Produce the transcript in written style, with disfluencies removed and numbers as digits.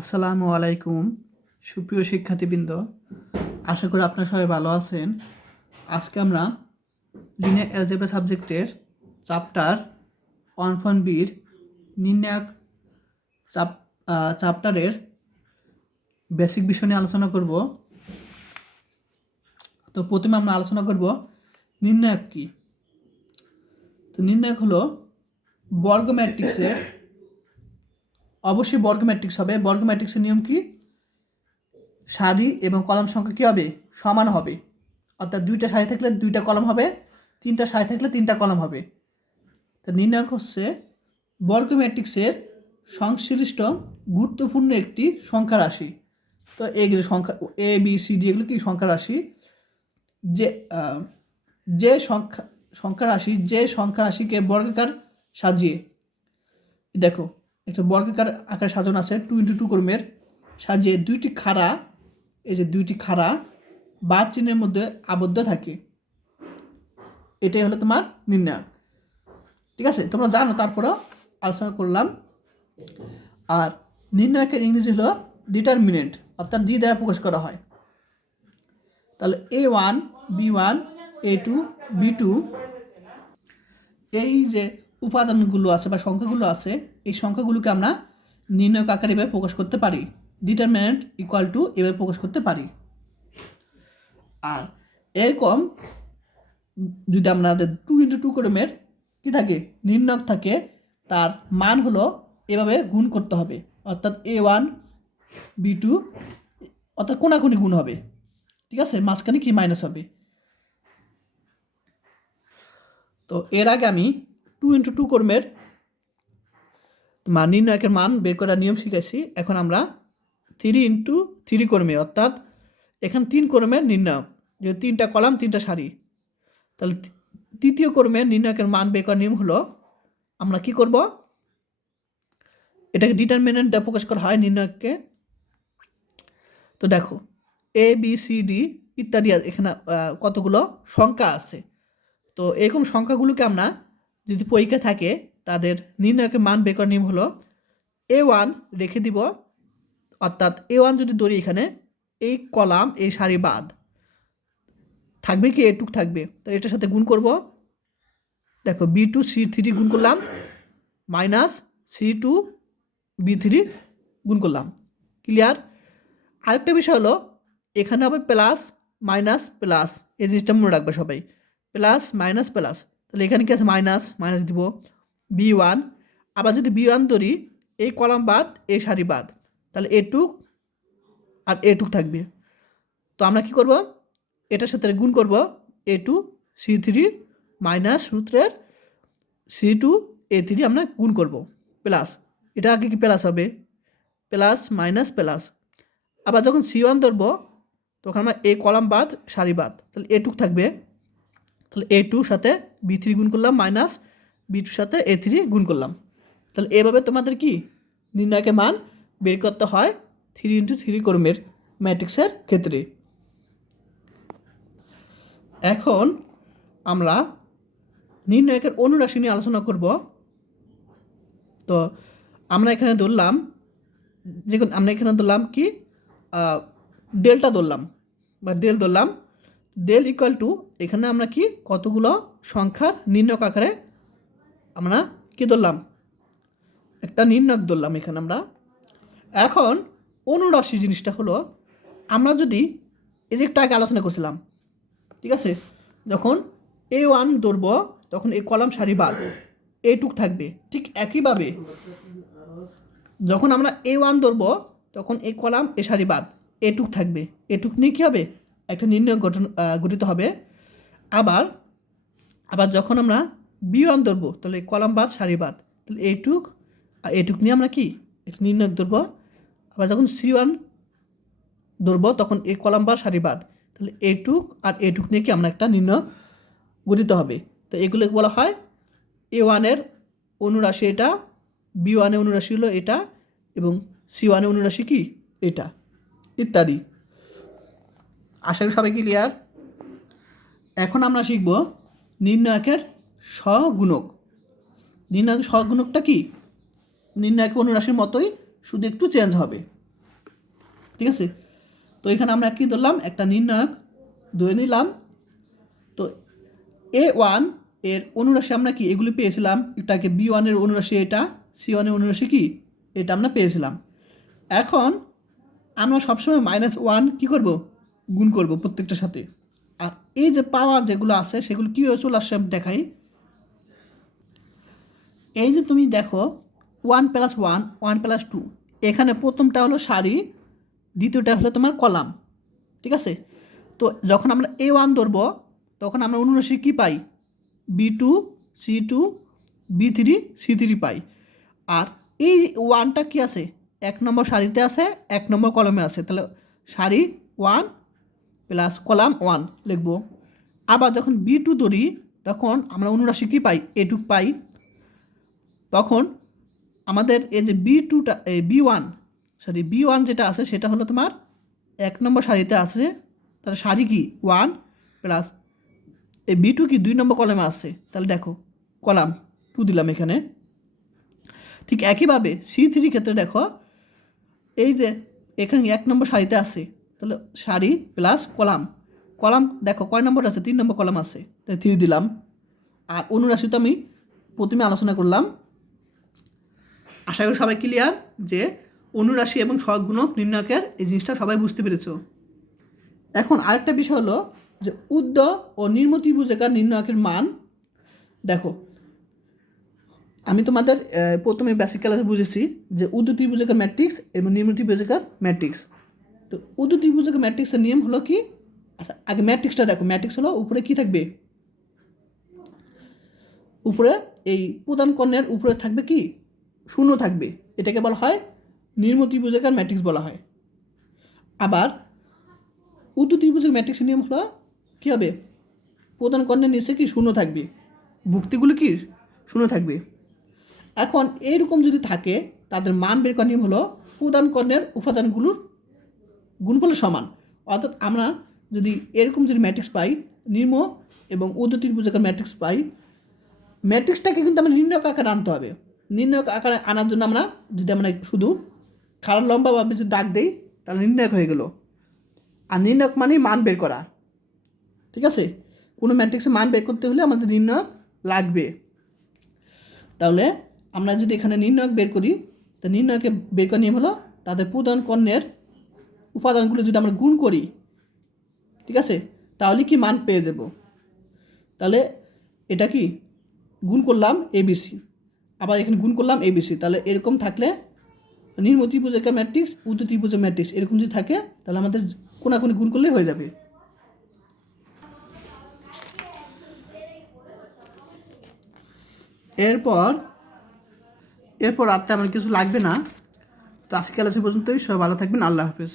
আসসালামু আলাইকুম সুপ্রিয় শিক্ষার্থীবৃন্দ, আশা করি আপনারা সবাই ভালো আছেন। আজকে আমরা লিনিয়ার অ্যালজেব্রা সাবজেক্টের চ্যাপ্টার 1.bর নির্ণায়ক চ্যাপ্টারের বেসিক বিষয় নিয়ে আলোচনা করব। তো প্রথমে আমরা আলোচনা করব নির্ণায়ক কী। তো নির্ণায়ক হলো বর্গ ম্যাট্রিক্সের, অবশ্যই বর্গ ম্যাট্রিক্স হবে। বর্গ ম্যাট্রিক্সের নিয়ম কি? সারি এবং কলাম সংখ্যা কী হবে? সমান হবে। অর্থাৎ দুইটা সারি থাকলে দুইটা কলাম হবে, তিনটা সারি থাকলে তিনটা কলাম হবে। তো নির্ণায়ক হচ্ছে বর্গ ম্যাট্রিক্সের সংশ্লিষ্ট গুরুত্বপূর্ণ একটি সংখ্যা রাশি। তো এইগুলো সংখ্যা এ বি সি ডি এগুলো কি সংখ্যা রাশি? যে যে সংখ্যা রাশিকে বর্গাকার সাজিয়ে, দেখো একটা বর্গাকার আকারে সাজানো আছে 2x2 ক্রমের, সাজিয়ে দুইটি খাড়া, এই যে দুইটি খাড়া বার চিহ্নের মধ্যে আবদ্ধ থাকে, এটাই হলো তোমার নির্ণায়ক। ঠিক আছে, তোমরা জানো, তারপরেও আলোচনা করলাম। আর নির্ণায়কের ইংরেজি হলো ডিটারমিনেন্ট, অর্থাৎ ডি দ্বারা প্রকাশ করা হয়। তাহলে A1 B1 A2 B2, এই যে উপাদানগুলো আছে বা সংখ্যাগুলো আছে, এই সংখ্যাগুলোকে আমরা নির্ণায়ক আকারে এভাবে প্রকাশ করতে পারি, ডিটারমিনেন্ট ইকুয়াল টু এভাবে প্রকাশ করতে পারি। আর এরকম যদি আমাদের 2x2 ক্রমের কী থাকে, নির্ণায়ক থাকে, তার মান হলো এভাবে গুণ করতে হবে, অর্থাৎ A1 B2, অর্থাৎ কোনাকুনি গুণ হবে। ঠিক আছে, মাঝখানে কি মাইনাস হবে। তো এর আগে আমি 2x2 ক্রমের নির্ণায়কের মান বের করার নিয়ম শিখেছি। এখন আমরা 3x3 ক্রমে, অর্থাৎ এখানে 3 ক্রমের নির্ণায়ক, যে তিনটা কলাম তিনটা সারি। তাহলে তৃতীয় ক্রমের নির্ণায়কের মান বের করার নিয়ম হলো, আমরা কি করব, এটাকে ডিটারমিনেন্ট দ্বারা প্রকাশ করা হয় নির্ণায়ককে। তো দেখো এ বি সি ডি ইত্যাদি এখানে কতগুলো সংখ্যা আছে। তো এরকম সংখ্যাগুলোকে আমরা যদি পরীক্ষা থাকে, তাদের নির্ণায়কের মান বের করার নিয়ম হলো A1 রেখে দিব, অর্থাৎ A1 যদি ধরি, এখানে এই কলাম এই সারি বাদ থাকবে কি, এটুক থাকবে, তো এটার সাথে গুণ করব। দেখো B2 C3 গুণ করলাম, মাইনাস C2 B3 গুণ করলাম। ক্লিয়ার? আরেকটা বিষয় হলো, এখানে হবে প্লাস মাইনাস প্লাস, এই জিনিসটা মনে রাখবে সবাই, প্লাস মাইনাস প্লাস। তাহলে এখানে কি আছে, মাইনাস মাইনাস দিব B1। আবার যদি B1 ধরি, এই কলাম বাদ এই সারি বাদ, তাহলে এটুক আর এটুক থাকবে। তো আমরা কি করব, এটার সাথে গুণ করব, A2 C3 মাইনাস সূত্রের C2 A3 আমরা গুণ করব, প্লাস, এটা আগে কি প্লাস হবে, প্লাস মাইনাস প্লাস। আবার যখন C1 ধরবো, তখন আমরা এই কলাম বাদ সারি বাদ, তাহলে এটুক থাকবে। তাহলে A2 সাথে B3 গুণ করলাম, মাইনাস B2 সাথে A3 গুণ করলাম। তাহলে এভাবে তোমাদের কি নির্ণায়কের মান বের করতে হয় 3x3 ক্রমের ম্যাট্রিক্সের ক্ষেত্রে। এখন আমরা নির্ণায়কের অনুরাশি নিয়ে আলোচনা করব। তো আমরা এখানে ধরলাম কি, ডেল্টা ধরলাম বা ডেল ধরলাম। ডেল ইকুয়াল টু, এখানে আমরা কি কতগুলো সংখ্যার নির্ণায়ক আকারে আমরা কি ধরলাম, একটা নির্ণায়ক ধরলাম এখানে আমরা। এখন অনুরাশি জিনিসটা হলো, আমরা যদি এই যে একটু আগে আলোচনা করছিলাম, ঠিক আছে, যখন A1 ধরব, তখন এই কলাম সারি বাদ এটুক থাকবে। ঠিক একইভাবে যখন আমরা A1 ধরব, তখন এই কলাম এ সারি বাদ এটুক থাকবে, এটুক নিয়ে কী হবে, একটা নির্ণায়ক গঠিত হবে। আবার যখন আমরা B1 ধরব, তাহলে কলাম বাদ সারি বাদ, তাহলে এটুক আর এটুক নিয়ে আমরা কি একটা নির্ণায়ক ধরব। আবার যখন C1 ধরব, তখন এই কলাম বাদ সারি বাদ, তাহলে এটুক আর এটুক নিয়ে কি আমরা একটা নির্ণায়ক গঠিত হবে। তো এগুলো বলা হয় A1 এর অনুরাশি এটা, B1 এর অনুরাশি হলো এটা, এবং C1 এর অনুরাশি কি এটা, ইত্যাদি। আশা করি সবাই ক্লিয়ার। এখন আমরা শিখব নির্ণায়কের সহগুণক। নির্ণায়কের সহগুণকটা কি? নির্ণায়ক অনুরাশির মতোই, শুধু একটু চেঞ্জ হবে। ঠিক আছে। তো এখানে আমরা কী ধরলাম, একটা নির্ণায়ক ধরে নিলাম। তো A1 এর অনুরাশি আমরা কি এগুলি পেয়েছিলাম, এটাকে B1 এর অনুরাশি এটা, C1 এর অনুরাশি কি এটা আমরা পেয়েছিলাম। এখন আমরা সবসময় -1 কী করব, গুণ করব প্রত্যেকটার সাথে। আর এই যে পাওয়া যেগুলো আছে সেগুলো কীভাবে চলে আসছে আমি দেখাই। এই যে তুমি দেখো 1 + 1 1 + 2, এখানে প্রথমটা হলো সারি, দ্বিতীয়টা হলো তোমার কলাম। ঠিক আছে। তো যখন আমরা A1 ধরব তখন আমরা অনুরাশি কী পাই, B2 C2 B3 C3 পাই। আর এই ওয়ানটা কি আছে, 1 নম্বর সারিতে আছে, 1 নম্বর কলমে আছে, তাহলে সারি 1 প্লাস কলাম 1 লিখব। আবার যখন B2 ধরি তখন আমরা অনুরাশি কী পাই, A2 পাই। তখন আমাদের এই যে B2টা B1 যেটা আছে সেটা হলো তোমার 1 নম্বর সারিতে আছে, তাহলে সারি কি 1 প্লাস এই B2 কি 2 নম্বর কলামে আছে, তাহলে দেখো কলাম 2 দিলাম এখানে। ঠিক একইভাবে C3 ক্ষেত্রে দেখো এই যে এখানে 1 নম্বর সারিতে আছে, তাহলে সারি প্লাস কলাম, কলাম দেখো কয় নম্বর আছে, 3 নম্বর কলাম আছে, তাই 3 দিলাম। আর অনুরাশি তো আমি প্রথমে আলোচনা করলাম। আশা করি সবাই ক্লিয়ার যে অনুরাশি এবং সহগুণক নির্ণয়কের এই জিনিসটা সবাই বুঝতে পেরেছো। এখন আরেকটা বিষয় হলো যে উদ্ধ ও নিম্ন ত্রিভুজাকার নির্ণয়কের মান। দেখো আমি তোমাদের প্রথমে বেসিক ক্লাসে বুঝেছি যে উদ্ধ ত্রিভুজাকার ম্যাট্রিক্স এবং নিম্ন ত্রিভুজাকার ম্যাট্রিক্স। তো উদ্ধ ত্রিভুজাকার ম্যাট্রিক্সের নিয়ম হলো কি, আচ্ছা আগে ম্যাট্রিক্সটা দেখো। ম্যাট্রিক্স হলো উপরে কি থাকবে, উপরে এই প্রধান কর্ণের উপরে থাকবে কি শূন্য থাকবে, এটাকে বলা হয় নিম্ন ত্রিভুজাকার ম্যাট্রিক্স বলা হয়। আবার উদ্ধ ত্রিভুজাকার ম্যাট্রিক্সের নিয়ম হলো কী হবে, প্রধান কর্ণের নিচে কি শূন্য থাকবে, ভুক্তিগুলো কি শূন্য থাকবে। এখন এইরকম যদি থাকে তাদের মান বের করার নিয়ম হলো প্রধান কর্ণের উপাদানগুলোর গুণফলের সমান। অর্থাৎ আমরা যদি এরকম যদি ম্যাট্রিক্স পাই, নিম্ন এবং উদ্ধ ত্রিভুজাকার ম্যাট্রিক্স পাই, ম্যাট্রিক্সটাকে কিন্তু আমরা নির্ণায়ক আকারে আনতে হবে। নির্ণায়ক আকারে আনার জন্য আমরা যদি আমরা শুধু খাড়া লম্বাভাবে যদি দাগ দিই তাহলে নির্ণায়ক হয়ে গেল। আর নির্ণায়ক মানে মান বের করা। ঠিক আছে, কোনো ম্যাট্রিক্সের মান বের করতে হলে আমাদের নির্ণায়ক লাগবে। তাহলে আমরা যদি এখানে নির্ণায়ক বের করি, তা নির্ণায়কে বের করার নিয়ম হলো তাদের প্রধান কর্ণের উপাদানগুলো যদি আমরা গুণ করি, ঠিক আছে, তাহলে কি মান পেয়ে যাব। তাহলে এটা কি গুণ করলাম ABC, আবার এখানে গুণ করলাম ABC, তাহলে এরকম থাকলে নিম্ন ত্রিভুজাকার ম্যাট্রিক্স উদ্ধ ত্রিভুজাকার ম্যাট্রিক্স এরকম যদি থাকে তাহলে আমাদের কোনাকুনি গুণ করলে হয়ে যাবে। এরপর রাতে আমার কিছু লাগবে না। তো আজকে ক্লাসে পর্যন্তই, সবাই ভালো থাকবেন। আল্লাহ হাফেজ।